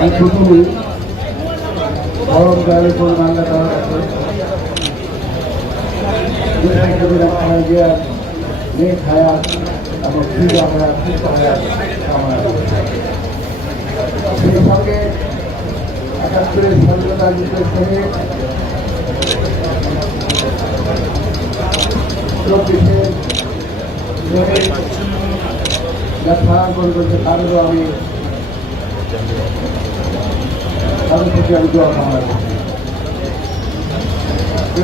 আমি প্রথমেই গরম গায়ে কোন বাংলা দেওয়ার আছে খায়া এবং ফিরা হায়াত সুস্থ করি। সেই সঙ্গে একাত্তরের স্বাধীনতা যুদ্ধের সঙ্গে চব্বিশে মে যাত্রা করে করতে তাদেরও আমি তাদের থেকে আমি দোয়া কামনা করছি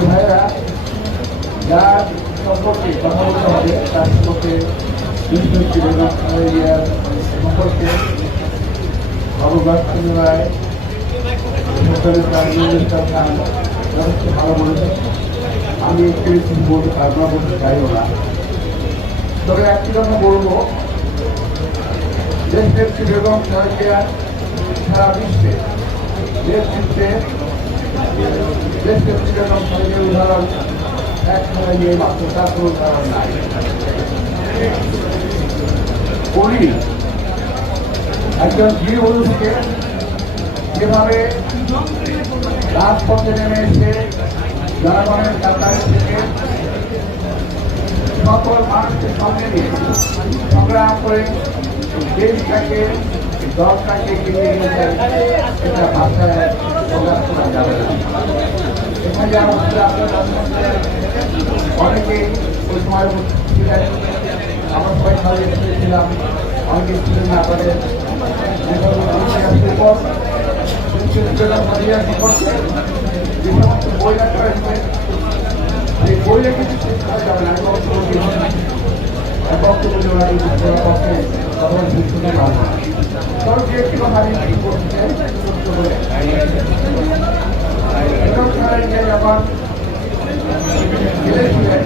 ভাইয়েরা, যার সম্পর্কে কথা বলতে হবে, তার সম্পর্কে সম্পর্কে ভগবান রায় সরকারের যথেষ্ট ভালো বলেছেন আমি একটু বলতে পারব না বলতে চাইও না তবে একটি কথা বলব দেশ নেত্রী বেগম খালেদিয়া সারা বিশ্বে নেতৃত্বে দেশ নেত্রী বেগম খালেদিয়ার উদাহরণ এক সময় নিয়ে মাত্র তার কোনো কারণ নাই উনি একজন গৃহবধূ থেকে যেভাবে রাজপথে নেমে এসে জনগণের কাতারে থেকে সকল মানুষকে সঙ্গে নিয়ে সংগ্রাম করে দেশটাকে, দলটাকে এগিয়ে নিয়ে যায়, এটা ভাষায় করা যাবে না। এখানে আমাদের আপনারা অনেকেই ওই সময় সবাই খালি ছিলাম অনেকে যে সমস্ত বই রাখা হয়েছে। সেই বই রেখে কিছু যাবে না বক্তব্য দেওয়ার চাই ছোট্ট করে এরকম খেলায় যখন খেলেছিলেন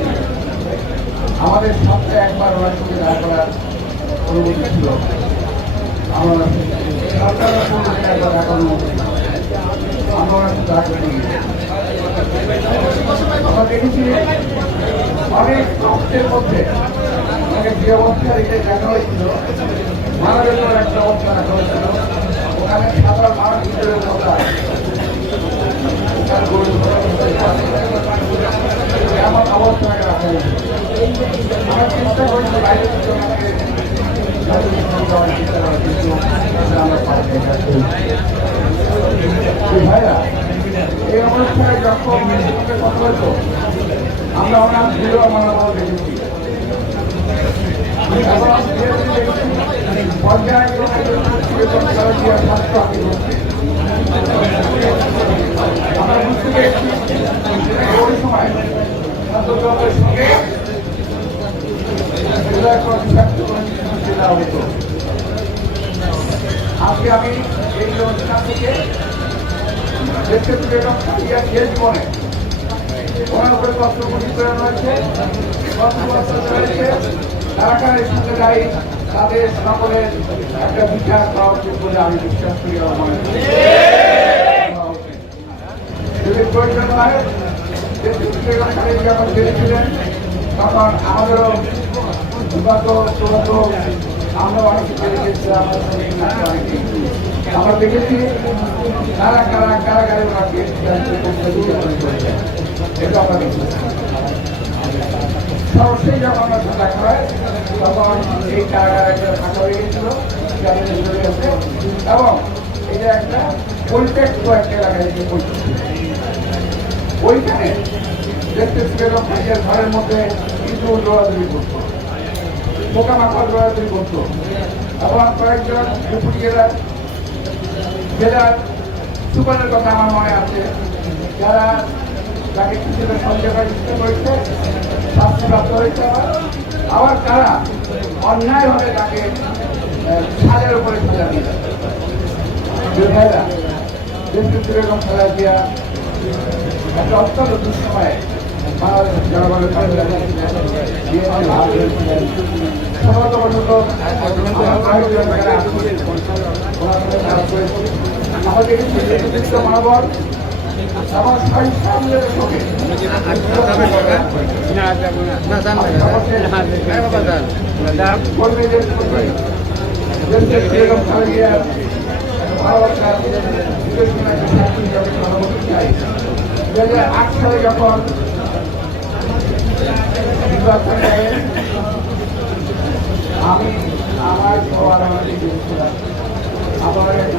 আমাদের সপ্তাহে একবার ওনার সঙ্গে দেখা করার অনুমতি ছিল আমরা সরকারের সঙ্গে একবার দেখা অনুমতি আমরা ওনার সাথে দেখা করি আমরা দেখেছি অনেক কষ্টের মধ্যে ওনাকে যে অবস্থা রেখে দেখা হয়েছিল। যাওয়ার একটা অবস্থা রাখা হয়েছিল। ওখানে সাধারণ মানুষ হিসেবে কথা এমন অবস্থায় রাখা হয়েছে আমরা চেষ্টা করছি কিন্তু আমরা পারছি না। এই ভাইরা এই অবস্থায় যখন সঙ্গে কথা হতো আমরা ওনার ভিডিও মনোবল দেখেছি এবং যেহেতু দেখছি পর্যায়ে স্বাস্থ্য আমি করছি আমরা বুঝতে পেরেছি সময় ছাত্রদের সঙ্গে আজকে আমি এই অনুষ্ঠান থেকে দেখতে পেলাম যে জীবনে ওনার উপরে তথ্য প্রতিফলন হয়েছে তথ্য রয়েছে কারা কারা এর সঙ্গে তাদের সকলের একটা বিচার করা উচিত বলে আমি বিশ্বাস করি আমার। যদি প্রয়োজন হয় যখন জেলেছিলেন তখন আমাদেরও বিগত চলত আমরা অনেকে জেলে আমরা দেখেছি কারা আমরা দেখেছি। সর্বশেষ যখন দেখা হয়, তখন এই কারাগার একটা ফাঁকা হয়ে গেছিল এবং এটা একটা পরিত্যক্ত একটা এসে পৌঁছেছে ওইখানে দেখতে নিজের ঘরের মধ্যে কিছু দৌড়াদৌড়ি করতো। পোকামাকড় দৌড়াদৌড়ি করতো। এবং কয়েকজন উপরি জেলার জেলার সুপারের কথা আমার মনে আছে। যারা তাকে কিছুটা সন্দেহ চেষ্টা করেছে শাস্তিপ্রাপ্ত হয়েছে আবার তারা অন্যায়ভাবে তাকে আহ, উপরে ফেলা দিয়ে ভাইরা দেশকে একটা অত্যন্ত দুঃসময়ে বাংলাদেশের জনগণের। আমাদের মনোবল আমি আমার সবার দিয়েছিলাম আমার একটা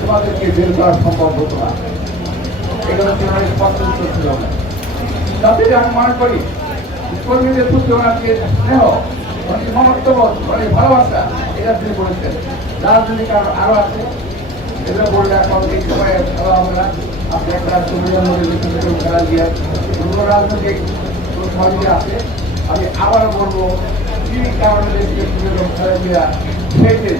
তোমাদেরকে বের করা সম্ভব হতো না। এটা আমার স্পষ্ট ছিল না। তাতে আমি মনে করি, কর্মীদের প্রতি ওনাকে স্নেহ অনেক মমত্ববোধ অনেক ভালোবাসা, এটা তিনি বলেছেন রাজনৈতিক আরও আরও আছে। এগুলো বললে এখন এই সময়ে ভালো হবে না। আপনি একটা সুবিধার মধ্যে রাজনৈতিক সহযোগী আছে। আমি আবারও বলব, কি কারণে দেশকে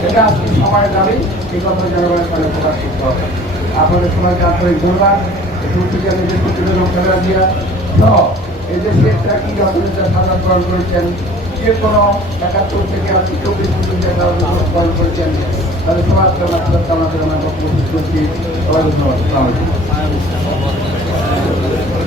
এটা আজকে সময় দাবি এই কথা জনগণের সামনে প্রকাশ করতে হবে আপনাদের দিয়া এই দেশে একটা কি অর্থনীতি সাধারণ গ্রহণ করেছেন যে কোনো একাত্তর থেকে আজকে চব্বিশ পর্যন্ত গ্রহণ করেছেন তাদের আমরা আমাদের আমরা বক্তব্য করছি